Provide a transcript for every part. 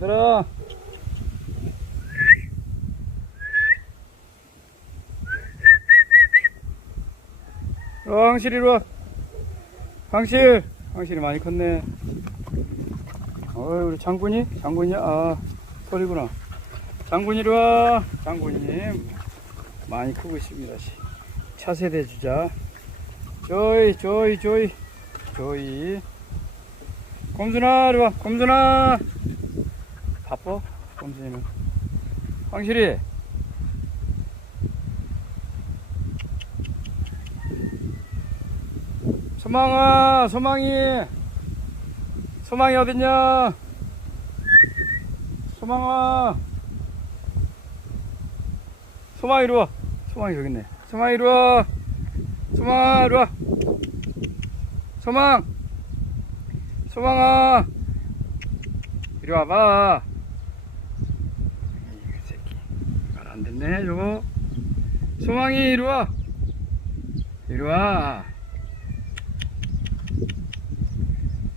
얘들아. 어, 황실 이리 와. 황실. 황실이 많이 컸네. 어이, 우리 장군이? 장군이야? 아, 소리구나. 장군 이리 와. 장군님. 많이 크고 있습니다. 씨. 차세대 주자. 조이, 조이, 조이. 조이. 곰순아, 이리 와. 곰순아. 바빠? 곰순이는. 황실이. 소망아, 소망이. 소망이 어딨냐? 소망아. 소망이 이리 와. 소망이 저기 있네. 소망이 이리 와. 소망아, 이리 와. 소망. 소망아. 이리 와봐. 이 새끼. 말 안 됐 네, 저거. 소망이 이리 와. 이리 와.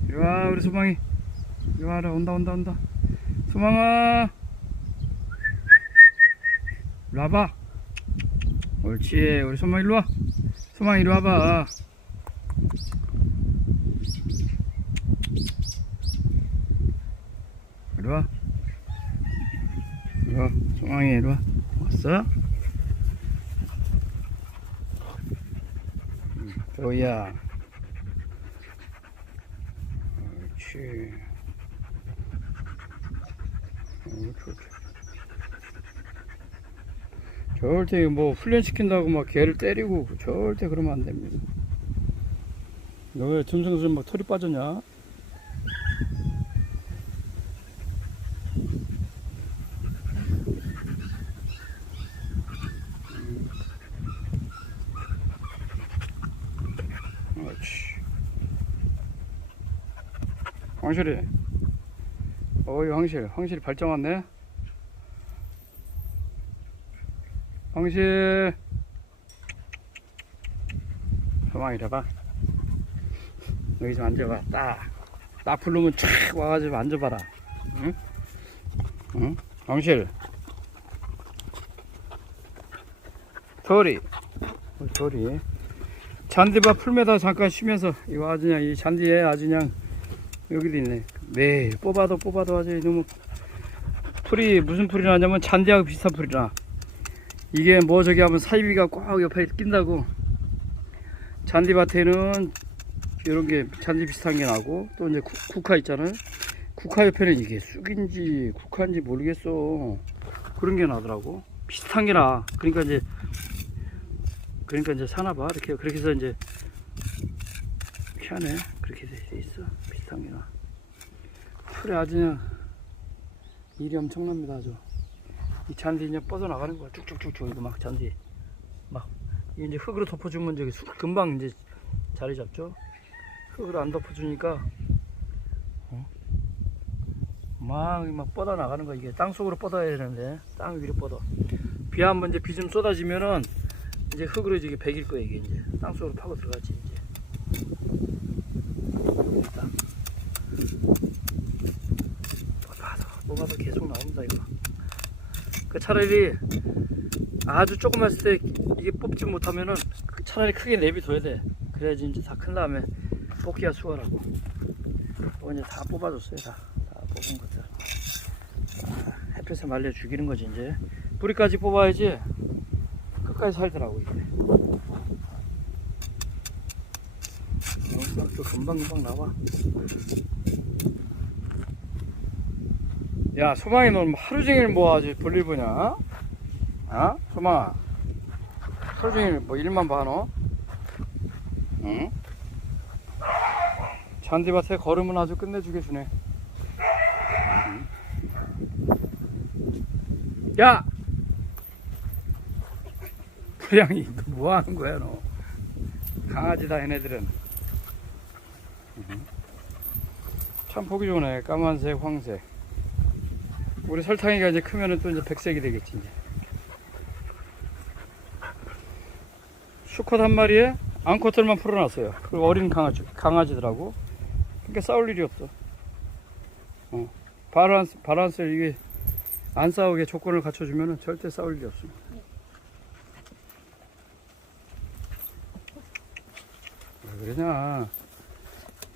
이리 와, 우리 소망이. 이리 와라, 온다, 온다, 온다. 소망아. 이리 와봐. 옳지, 우리 소망 이리 와. 소망 이리 와봐. 이리 와. 이리 와. 소망이 이리 와. 옳지. 옳지, 옳지. 절대 뭐 훈련시킨다고 막 개를 때리고 절대 그러면 안 됩니다. 너왜 듬성스레 막 털이 빠졌냐? 그렇지. 황실이. 어이, 황실. 황실이 발정 왔네? 황실. 소망이라봐. 여기 좀 앉아봐. 딱. 딱 부르면 촥 와가지고 앉아봐라. 응? 응? 황실. 도리. 어, 도리. 잔디밭 풀매다 잠깐 쉬면서 이거 아주 그냥 이 잔디에 아주 그냥 여기도 있네. 매일 뽑아도 뽑아도 아주 너무 풀이 무슨 풀이 나냐면 잔디하고 비슷한 풀이라. 이게 뭐 저기 하면 사이비가 꼭 옆에 낀다고. 잔디밭에는 이런 게 잔디 비슷한 게 나고 또 이제 국- 국화 있잖아요. 국화 옆에는 이게 쑥인지 국화인지 모르겠어. 그런 게 나더라고. 비슷한 게 나. 그러니까 이제 그러니까 이제 사나봐. 이렇게 그렇게 해서 이제 희한해 그렇게 돼 있어. 비슷한 게나. 풀에 아주 그냥 일이 엄청납니다 아주. 이 잔디 그냥 뻗어나가는 거야. 쭉쭉쭉쭉 이거 막 잔디. 막 이제 흙으로 덮어주면 저기 수- 금방 이제 자리 잡죠? 흙으로 안 덮어주니까 어? 막, 막 뻗어나가는 거야. 이게 땅속으로 뻗어야 되는데. 땅 위로 뻗어. 비 한번 이제 비 좀 쏟아지면은 이제 흙으로 이제 배길 거야 이게 이제. 땅속으로 파고 들어가지 이제. 됐다. 뽑아도 뽑아도 계속 나옵니다 이거. 그 차라리 아주 조금 했을 때 이게 뽑지 못하면은 그 차라리 크게 내비둬야 돼. 그래야지 이제 다 큰 다음에 뽑기가 수월하고. 또 이제 다 뽑아줬어요 다, 다 뽑은 것들. 아, 햇볕에 말려 죽이는 거지 이제. 뿌리까지 뽑아야지 끝까지 살더라고 이게. 어, 또 금방 금방 나와. 야 소망이 넌 하루 종일 뭐 아주 볼일 보냐? 어? 소망아. 하루 종일 뭐 일만 봐 너? 응? 잔디밭에 걸으면 아주 끝내주게 주네. 응? 야! 고양이 너뭐 하는 거야 너? 강아지다 얘네들은. 참 보기 좋네. 까만색 황색. 우리 설탕이가 이제 크면은 또 이제 백색이 되겠지 이제. 수컷 한 마리에 암컷들만 풀어놨어요. 그리고 어린 강아지 강아지들하고. 그러니까 싸울 일이 없어. 어. 바란스 바란스를 이게 안 싸우게 조건을 갖춰주면은 절대 싸울 일이 없습니다. 그러냐?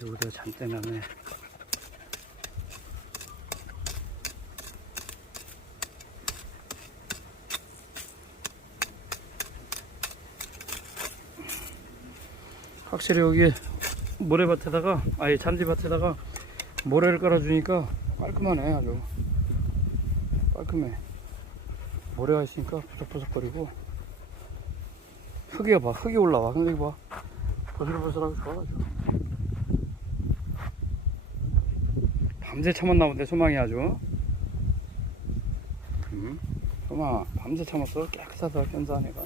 여기다 잔뜩 나네. 확실히 여기 모래밭에다가 아예 잔디밭에다가 모래를 깔아주니까 깔끔하네 아주. 깔끔해. 모래가 있으니까 부석부석거리고. 흙이 봐 흙이 올라와. 근데 이거 봐 보슬보슬하고 밤새 참았나 본데 소망이 아주. 음, 소망아 밤새 참았어. 깨끗하다 견사하네가.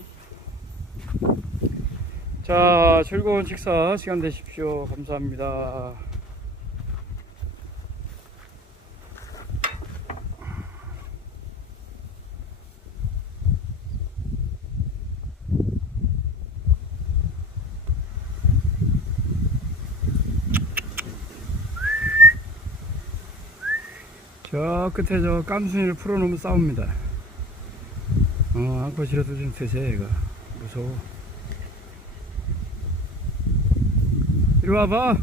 자 즐거운 식사 시간 되십시오. 감사합니다 저 끝에 저 깜순이를 풀어놓으면 싸웁니다. 어 한컷이라도 좀 드세요 얘가 무서워. 이리 와봐